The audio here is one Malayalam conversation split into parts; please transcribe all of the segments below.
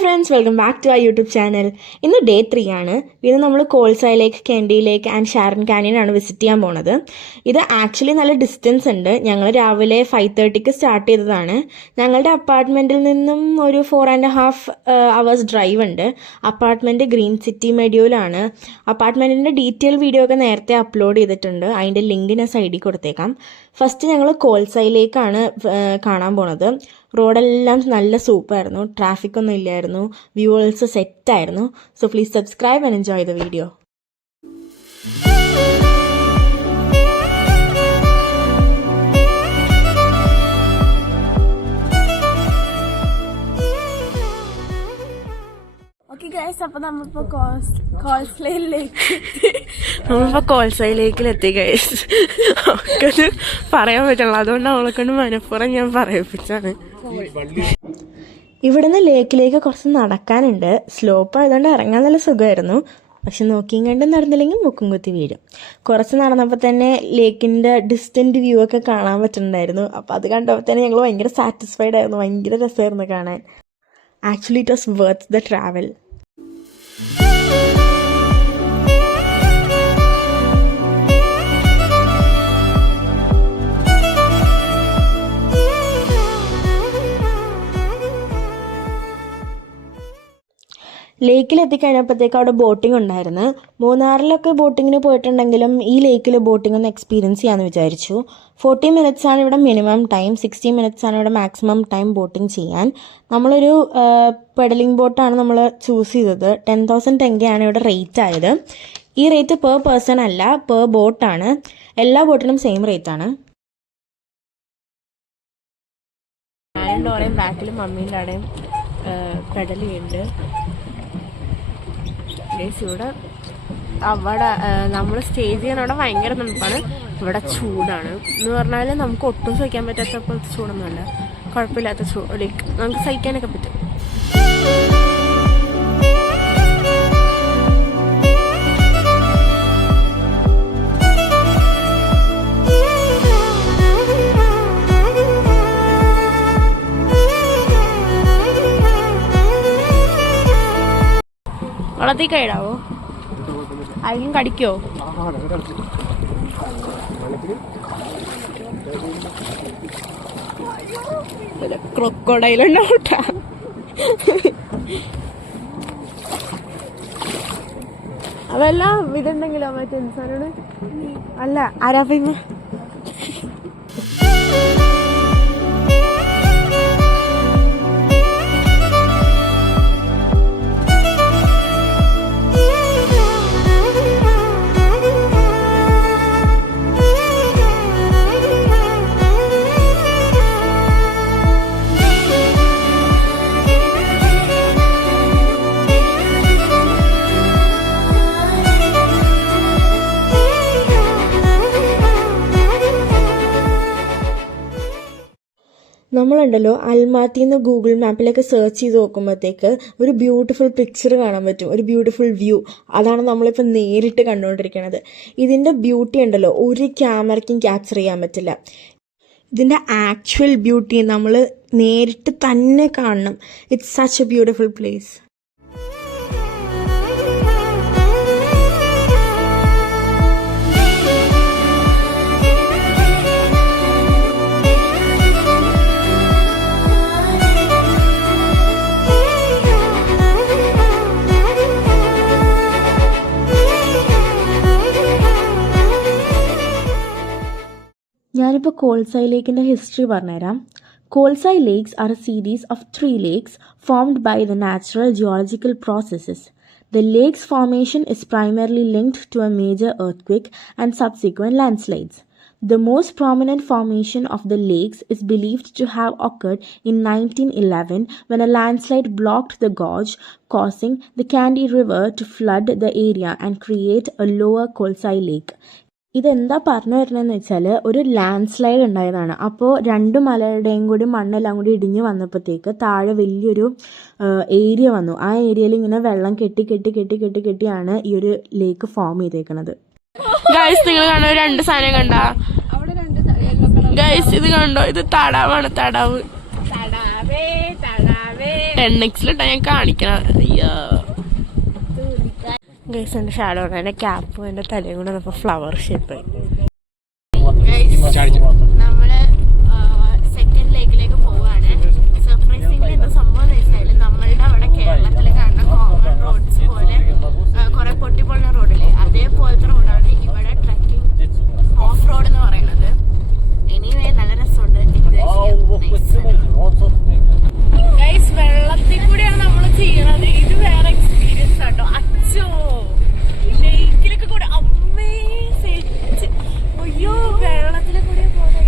Friends, welcome back to our YouTube channel. ഇന്ന് ഡേ 3 ആണ്. ഇത് നമ്മൾ കോൾസായ് ലേക്ക്, കെൻഡി ലേക്ക് ആൻഡ് ഷാരൺ കാനിയനാണ് വിസിറ്റ് ചെയ്യാൻ പോണത്. ഇത് ആക്ച്വലി നല്ല ഡിസ്റ്റൻസ് ഉണ്ട്. ഞങ്ങൾ രാവിലെ 5:30 സ്റ്റാർട്ട് ചെയ്തതാണ്. ഞങ്ങളുടെ അപ്പാർട്ട്മെൻറ്റിൽ നിന്നും ഒരു 4.5 hours ഡ്രൈവ് ഉണ്ട്. അപ്പാർട്ട്മെൻറ്റ് ഗ്രീൻ സിറ്റി മെഡിയോയിലാണ്. അപ്പാർട്ട്മെൻറ്റിൻ്റെ ഡീറ്റെയിൽ വീഡിയോ ഒക്കെ നേരത്തെ അപ്ലോഡ് ചെയ്തിട്ടുണ്ട്. അതിൻ്റെ ലിങ്ക് ഞാൻ സൈഡിൽ കൊടുത്തേക്കാം. ഫസ്റ്റ് ഞങ്ങൾ കോൾസായ് ലേക്കാണ് കാണാൻ പോണത്. റോഡെല്ലാം നല്ല സൂപ്പറായിരുന്നു, ട്രാഫിക് ഒന്നും ഇല്ലായിരുന്നു, വ്യൂ ഓൾസോ സെറ്റായിരുന്നു. So please subscribe and enjoy the video. അപ്പൊ നമ്മളിപ്പോ കോൾസായ് ലേക്കിലെത്തി ഗൈസ്. അവൾക്കത് പറയാൻ പറ്റുള്ളൂ, അതുകൊണ്ട് അവളെ കൊണ്ട് മനഃപൂർവ്വം ഞാൻ പറയിപ്പിച്ചാണ്. ഇവിടുന്ന് ലേക്കിലേക്ക് കുറച്ച് നടക്കാനുണ്ട്. സ്ലോപ്പ് ആയതുകൊണ്ട് ഇറങ്ങാൻ നല്ല സുഖമായിരുന്നു. പക്ഷെ നോക്കിയും കണ്ടും നടന്നില്ലെങ്കിൽ മുക്കും കുത്തി വീഴും. കുറച്ച് നടന്നപ്പോൾ തന്നെ ലേക്കിൻ്റെ ഡിസ്റ്റൻറ്റ് വ്യൂ ഒക്കെ കാണാൻ പറ്റുന്നുണ്ടായിരുന്നു. അപ്പോൾ അത് കണ്ടപ്പോൾ തന്നെ ഞങ്ങൾ ഭയങ്കര സാറ്റിസ്ഫൈഡ് ആയിരുന്നു. ഭയങ്കര രസമായിരുന്നു കാണാൻ. Actually it was worth the travel. ലേക്കിൽ എത്തിക്കഴിഞ്ഞപ്പോഴത്തേക്ക് അവിടെ ബോട്ടിംഗ് ഉണ്ടായിരുന്നു. മൂന്നാറിലൊക്കെ ബോട്ടിങ്ങിന് പോയിട്ടുണ്ടെങ്കിലും ഈ ലേക്കിൽ ബോട്ടിംഗ് ഒന്ന് എക്സ്പീരിയൻസ് ചെയ്യാമെന്ന് വിചാരിച്ചു. 40 minutes ആണ് ഇവിടെ മിനിമം ടൈം, 60 minutes ആണ് ഇവിടെ മാക്സിമം ടൈം ബോട്ടിംഗ് ചെയ്യാൻ. നമ്മളൊരു പെഡലിംഗ് ബോട്ടാണ് നമ്മൾ ചൂസ് ചെയ്തത്. 10,000 ടെങ്കയാണ് ഇവിടെ റേറ്റ് ആയത്. ഈ റേറ്റ് പെർ പേഴ്സൺ അല്ല, പെർ ബോട്ടാണ്. എല്ലാ ബോട്ടിനും സെയിം റേറ്റ് ആണ്. ഞാനും അവിടെയും ബാക്കിലും മമ്മീൻ്റെ അവിടെയും പെഡൽ ചെയ്യുന്നുണ്ട്. ഇവിടെ അവിടെ നമ്മൾ സ്റ്റേ ചെയ്യാൻ അവിടെ ഭയങ്കര തണുപ്പാണ്. ഇവിടെ ചൂടാണ് എന്ന് പറഞ്ഞാൽ നമുക്ക് ഒട്ടും സഹിക്കാൻ പറ്റാത്ത പോലത്തെ ചൂടൊന്നുമല്ല, കുഴപ്പമില്ലാത്ത ചൂട്. ലൈക്ക് നമുക്ക് സഹിക്കാനൊക്കെ പറ്റും. വളർത്തി കഴിടാവോ? അതിലും കടിക്കോ? ക്രൊക്കോഡൈലുണ്ടാവൂട്ട. അതെല്ലാം ഇതുണ്ടെങ്കിലോ മറ്റേ ഇൻസാനോട് അല്ല ആരാഫിമ. നമ്മളുണ്ടല്ലോ അൽമാത്തിന്ന് ഗൂഗിൾ മാപ്പിലൊക്കെ സെർച്ച് ചെയ്ത് നോക്കുമ്പോഴത്തേക്ക് ഒരു ബ്യൂട്ടിഫുൾ പിക്ചർ കാണാൻ പറ്റും, ഒരു ബ്യൂട്ടിഫുൾ വ്യൂ. അതാണ് നമ്മളിപ്പോൾ നേരിട്ട് കണ്ടുകൊണ്ടിരിക്കുന്നത്. ഇതിൻ്റെ ബ്യൂട്ടി ഉണ്ടല്ലോ ഒരു ക്യാമറയ്ക്കും ക്യാപ്ചർ ചെയ്യാൻ പറ്റില്ല. ഇതിൻ്റെ ആക്ച്വൽ ബ്യൂട്ടി നമ്മൾ നേരിട്ട് തന്നെ കാണണം. It's such a beautiful place. ഞാനിപ്പോൾ കോൾസായ് ലേക്കിൻ്റെ ഹിസ്റ്ററി പറഞ്ഞുതരാം. Kolsai lakes are a series of 3 lakes formed by the natural geological processes. The lake's formation is primarily linked to a major earthquake and subsequent landslides. The most prominent formation of the lakes is believed to have occurred in 1911 when a landslide blocked the gorge, causing the Kandy River to flood the area and create a lower Kolsai lake. ഇതെന്താ പറഞ്ഞു വരുന്നതെന്ന് വെച്ചാൽ ഒരു ലാൻഡ് സ്ലൈഡ് ഉണ്ടായതാണ്. അപ്പോൾ 2 മലയുടെയും കൂടി മണ്ണെല്ലാം കൂടി ഇടിഞ്ഞ് വന്നപ്പോഴത്തേക്ക് താഴെ വലിയൊരു ഏരിയ വന്നു. ആ ഏരിയയിൽ ഇങ്ങനെ വെള്ളം കെട്ടിയാണ് ഈ ഒരു ലേക്ക് ഫോം ചെയ്തേക്കുന്നത്. ഗൈസ്, നിങ്ങൾ കാണോ 2 സാധനം കണ്ട? ഗൈസ് ഇത് കണ്ടോ? ഇത് തടാവാണ്, തടാവ്. 10x ഞാൻ കാണിക്കണം. അയ്യോ ഗൈസ്, എൻ്റെ ഷാഡോ എൻ്റെ ക്യാപ്പും എൻ്റെ തലയും കൂടെ വന്നപ്പോൾ ഫ്ലവർ ഷേപ്പ്. നമ്മള് സെക്കൻഡ് ലേക്കിലേക്ക് പോവുകയാണ്. സർപ്രൈസിംഗ് എന്താ സംഭവം എന്ന് വെച്ചാൽ നമ്മളുടെ അവിടെ കേരളത്തിൽ കാണുന്ന കോമൺ റോഡ്സ് പോലെ കുറെ പൊട്ടിപ്പൊളിഞ്ഞ റോഡില്ലേ, അതേപോലത്തെ റോഡാണ് ഇവിടെ ട്രക്കിംഗ് ഓഫ് റോഡ് എന്ന് പറയുന്നത്. എനിവേ നല്ല രസമുണ്ട്. ഗൈസ്, വെള്ളത്തിൽ കൂടിയാണ് നമ്മൾ ചെയ്യുന്നത്. ഇത് വേറെ എക്സ്പീരിയൻസ് ആട്ടോ. അച്ഛോ, ലേക്കിലൊക്കെ കൂടെ അമ്മേ സെറ്റ്. അയ്യോ, വെള്ളത്തിലെ കൂടെ പോലെ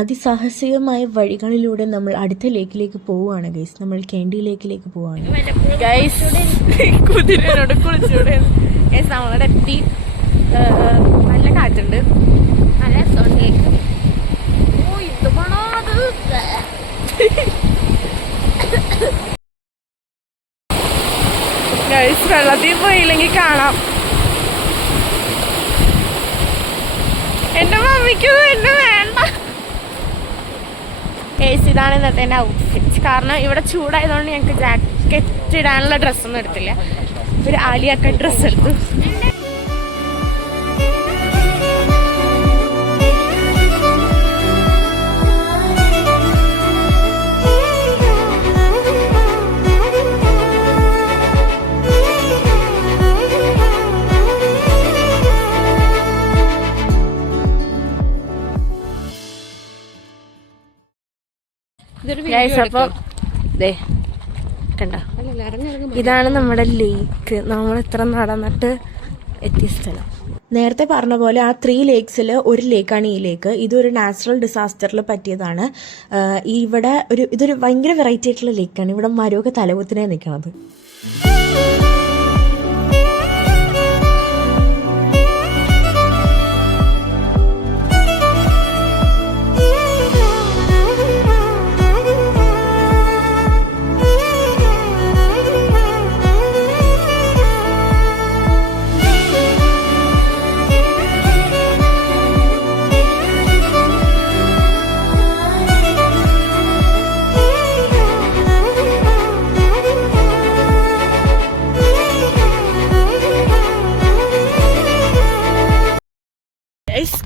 അതിസാഹസികമായ വഴികളിലൂടെ നമ്മൾ അടുത്ത ലേക്കിലേക്ക് പോവുകയാണ് ഗൈസ്. നമ്മൾ കാൻഡി ലേക്കിലേക്ക് പോവുകയാണ് ഗൈസ്. കുതിരയോട് കുളിച്ചൂടെ ഗൈസ്. നമ്മളവിടെ എത്തി. നല്ല കാറ്റുണ്ട്, നല്ല രസമുണ്ട്. ഓ, ഇത് വേണോ അത്. ഗൈസ്, വെള്ളത്തിൽ പോയില്ലെങ്കിൽ കാണാം. എന്റെ മമ്മിക്ക് എന്നെ വേണ്ട. ഗൈസ്, ഇതാണ് ഇന്നത്തെ എൻ്റെ ഔട്ട്ഫിറ്റ്. കാരണം ഇവിടെ ചൂടായതുകൊണ്ട് ഞങ്ങൾക്ക് ജാക്കറ്റ് ഇടാനുള്ള ഡ്രസ്സൊന്നും എടുത്തില്ല. ഒരു ആലിയാക്ക ഡ്രസ്സ് എടുത്തു. അപ്പോൾ കണ്ട, ഇതാണ് നമ്മുടെ ലേക്ക്. നമ്മൾ ഇത്ര നടന്നിട്ട് എത്തിയ സ്ഥലം. നേരത്തെ പറഞ്ഞ പോലെ ആ 3 ലേക്സിൽ ഒരു ലേക്കാണ് ഈ ലേക്ക്. ഇതൊരു നാച്ചുറൽ ഡിസാസ്റ്ററിൽ പറ്റിയതാണ്. ഇവിടെ ഇതൊരു ഭയങ്കര വെറൈറ്റി ആയിട്ടുള്ള ലേക്കാണ്. ഇവിടെ മരമൊക്കെ തലകുത്തിനെ നിൽക്കുന്നത്.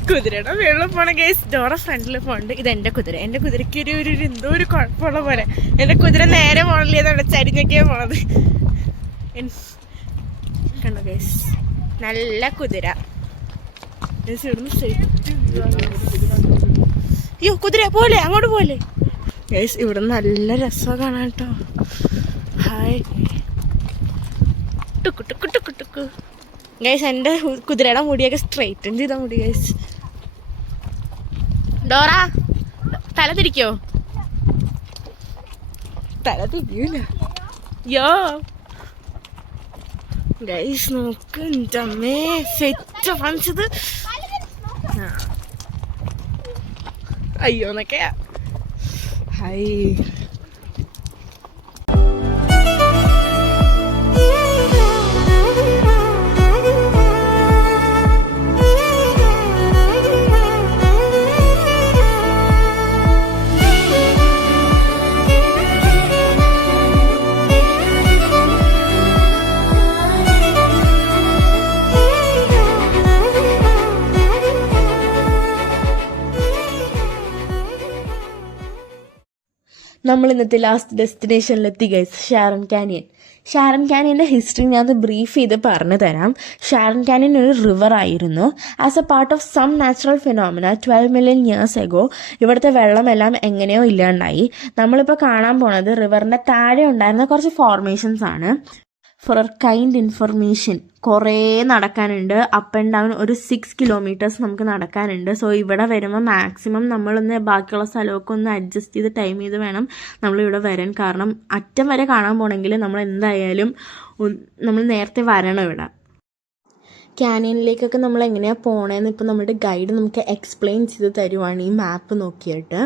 കുതിരയുടെ വെള്ളം പോണ ഗൈസ്. ഡോറ ഫ്രണ്ടിൽ പോകണ്ട്. ഇത് എൻ്റെ കുതിര. എൻ്റെ കുതിരയ്ക്ക് ഒരു എന്തോ ഒരു കുഴപ്പമുള്ള പോലെ. എൻ്റെ കുതിര നേരെ പോകണില്ലേതാണ്, ചരിഞ്ഞൊക്കെയാ പോണത്. കണ്ടോ ഗൈസ്, നല്ല കുതിര. അയ്യോ, കുതിര പോലെ അങ്ങോട്ട് പോലെ ഗൈസ്. ഇവിടെ നല്ല രസമാണ് കാണാൻ കേട്ടോ. ഹായ്, ടുക്കു ടുക്കു ടുക്കു ടുക്കു ഗൈസ്. എൻ്റെ കുതിരയുടെ മുടിയൊക്കെ സ്ട്രെയിറ്റൻ ചെയ്ത മുടി ഗൈസ്. ഡോറ, തല തിരിക്കോ? തല തിരിയൂല. യോ ഗൈസ്, നോക്ക്. എൻ്റെ അമ്മേ, സെറ്റ് കാണിച്ചത്. അയ്യോ എന്നൊക്കെയാ. ഹൈ, നമ്മൾ ഇന്നത്തെ ലാസ്റ്റ് ഡെസ്റ്റിനേഷനിലെത്തി ഗൈസ്, ഷാരൺ കാനിയൻ. ഷാരൺ കാനിയൻ്റെ ഹിസ്റ്ററി ഞാൻ ബ്രീഫ് ചെയ്ത് പറഞ്ഞു തരാം. ഷാരൺ കാനിയൻ ഒരു റിവർ ആയിരുന്നു. As a part of some natural phenomena 12 million years ago ഇവിടുത്തെ വെള്ളമെല്ലാം എങ്ങനെയോ ഇല്ലാണ്ടായി. നമ്മളിപ്പോൾ കാണാൻ പോണത് റിവറിൻ്റെ താഴെ ഉണ്ടായിരുന്ന കുറച്ച് ഫോർമേഷൻസ് ആണ്. ഫോർ കൈൻഡ് ഇൻഫർമേഷൻ, കുറേ നടക്കാനുണ്ട്. അപ്പ് ആൻഡ് ഡൗൺ ഒരു 6 കിലോമീറ്റേഴ്സ് നമുക്ക് നടക്കാനുണ്ട്. സോ ഇവിടെ വരുമ്പോൾ മാക്സിമം നമ്മളൊന്ന് ബാക്കിയുള്ള സ്ഥലമൊക്കെ ഒന്ന് അഡ്ജസ്റ്റ് ചെയ്ത് ടൈം ചെയ്ത് വേണം നമ്മളിവിടെ വരാൻ. കാരണം അറ്റം വരെ കാണാൻ പോകണമെങ്കിൽ നമ്മൾ എന്തായാലും നമ്മൾ നേരത്തെ വരണം ഇവിടെ. ക്യാനിയനിലേക്കൊക്കെ നമ്മൾ എങ്ങനെയാണ് പോണേന്ന് ഇപ്പോൾ നമ്മുടെ ഗൈഡ് നമുക്ക് എക്സ്പ്ലെയിൻ ചെയ്ത് തരുവാണ് ഈ മാപ്പ് നോക്കിയിട്ട്.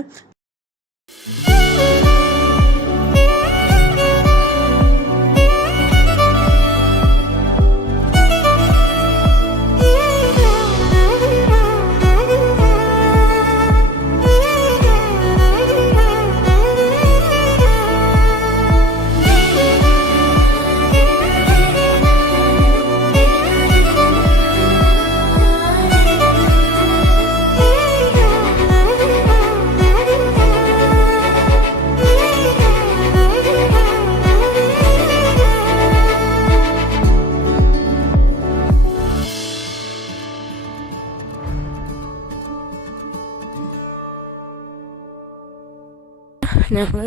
ഞങ്ങൾ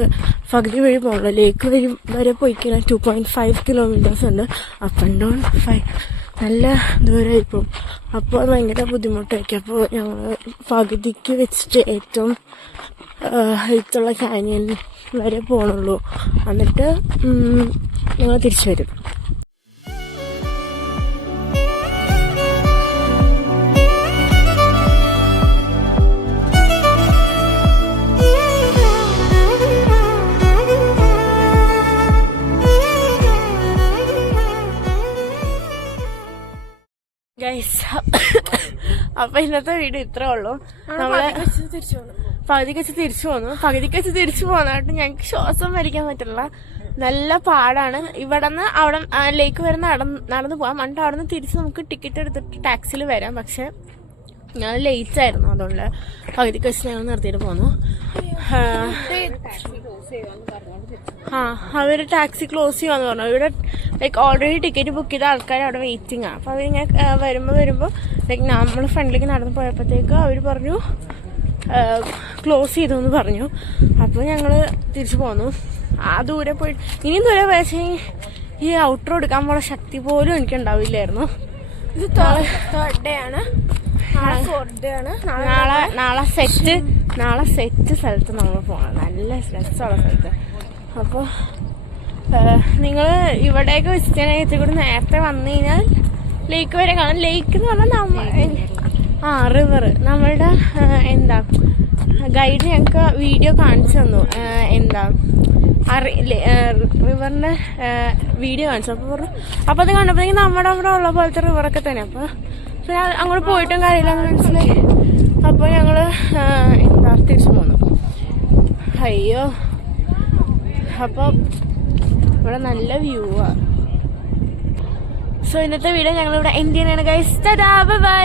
പകുതി വഴി പോകണം. ലേക്ക് വരെ പോയി കഴിഞ്ഞാൽ 2.5 കിലോമീറ്റേഴ്സ് ഉണ്ട്. അപ്പ് ആൻഡ് ഡൗൺ നല്ല ദൂരമായി പോകും. അപ്പോൾ അത് ഭയങ്കര ബുദ്ധിമുട്ടായിരിക്കും. അപ്പോൾ ഞങ്ങൾ പകുതിക്ക് വെച്ചിട്ട് ഏറ്റവും അടുത്തുള്ള ക്യാനിയൻ വരെ പോകണുള്ളൂ. എന്നിട്ട് ഞങ്ങൾ തിരിച്ചു വരും. അപ്പൊ ഇന്നത്തെ വീഡിയോ ഇത്രേ ഉള്ളൂ. നമ്മള് പകുതിക്ക് വെച്ച് തിരിച്ചു പോന്നിട്ട് ഞങ്ങക്ക് ശ്വാസം വലിക്കാൻ പറ്റില്ല. നല്ല പാടാണ്. ഇവിടെ നിന്ന് അവിടെ ലേക്ക് വരെ നടന്നു പോവാം. എന്നിട്ട് അവിടെ നിന്ന് തിരിച്ച് നമുക്ക് ടിക്കറ്റ് എടുത്തിട്ട് ടാക്സിയിൽ വരാം. പക്ഷെ ഞാൻ ലേറ്റ് ആയിരുന്നു, അതുകൊണ്ട് പകുതിക്ക് വെച്ച് ഞങ്ങൾ നിർത്തിയിട്ട് പോന്നു. അവര് ടാക്സി ക്ലോസ് ചെയ്യാന്ന് പറഞ്ഞു. ഇവിടെ ലൈക്ക് ഓൾറെഡി ടിക്കറ്റ് ബുക്ക് ചെയ്ത ആൾക്കാർ അവിടെ വെയിറ്റിംഗ് ആണ്. അപ്പൊ അവരിങ്ങനെ വരുമ്പോ ലൈക്ക് നമ്മൾ ഫ്രണ്ടിലേക്ക് നടന്നു പോയപ്പോഴത്തേക്ക് അവർ പറഞ്ഞു ക്ലോസ് ചെയ്തു എന്ന് പറഞ്ഞു. അപ്പോൾ ഞങ്ങൾ തിരിച്ചു പോന്നു. ആ ദൂരെ പോയി ഇനിയും ദൂരെ പോയച്ചേ ഈ ഔട്ടർ എടുക്കാൻ പോണ ശക്തി പോലും എനിക്ക് ഉണ്ടാവില്ലായിരുന്നു. ഇത് തേർഡ് ഡേ ആണ്. നാളെ സെറ്റ് സ്ഥലത്ത് നമ്മൾ പോകണം, നല്ല രസമുള്ള സ്ഥലത്ത്. അപ്പോൾ നിങ്ങൾ ഇവിടേക്ക് വിസിറ്റ് ചെയ്യണമെങ്കിൽ കൂടി നേരത്തെ വന്നു കഴിഞ്ഞാൽ ലേക്ക് വരെ കാണാം. ലേക്ക് എന്ന് പറഞ്ഞാൽ റിവർ. നമ്മളുടെ ഗൈഡ് ഞങ്ങൾക്ക് വീഡിയോ കാണിച്ചു തന്നു. റിവറിന്റെ വീഡിയോ കാണിച്ചു. അപ്പോൾ പറഞ്ഞു അപ്പോൾ അത് കണ്ടപ്പോഴേക്കും നമ്മുടെ അവിടെ ഉള്ള പോലത്തെ റിവറൊക്കെ തന്നെ. അപ്പോൾ ഞാൻ അങ്ങോട്ട് പോയിട്ടും കാര്യമില്ലെന്ന് മനസ്സിലായി. അപ്പോൾ ഞങ്ങൾ തിരിച്ചു പോന്നു. അയ്യോ, അപ്പോൾ ഇവിടെ നല്ല വ്യൂ ആണ്. സോ ഇന്നത്തെ വീഡിയോ ഞങ്ങളിവിടെ എൻഡ് ചെയ്യണതാണ് ഗൈസ്. Tata, bye by.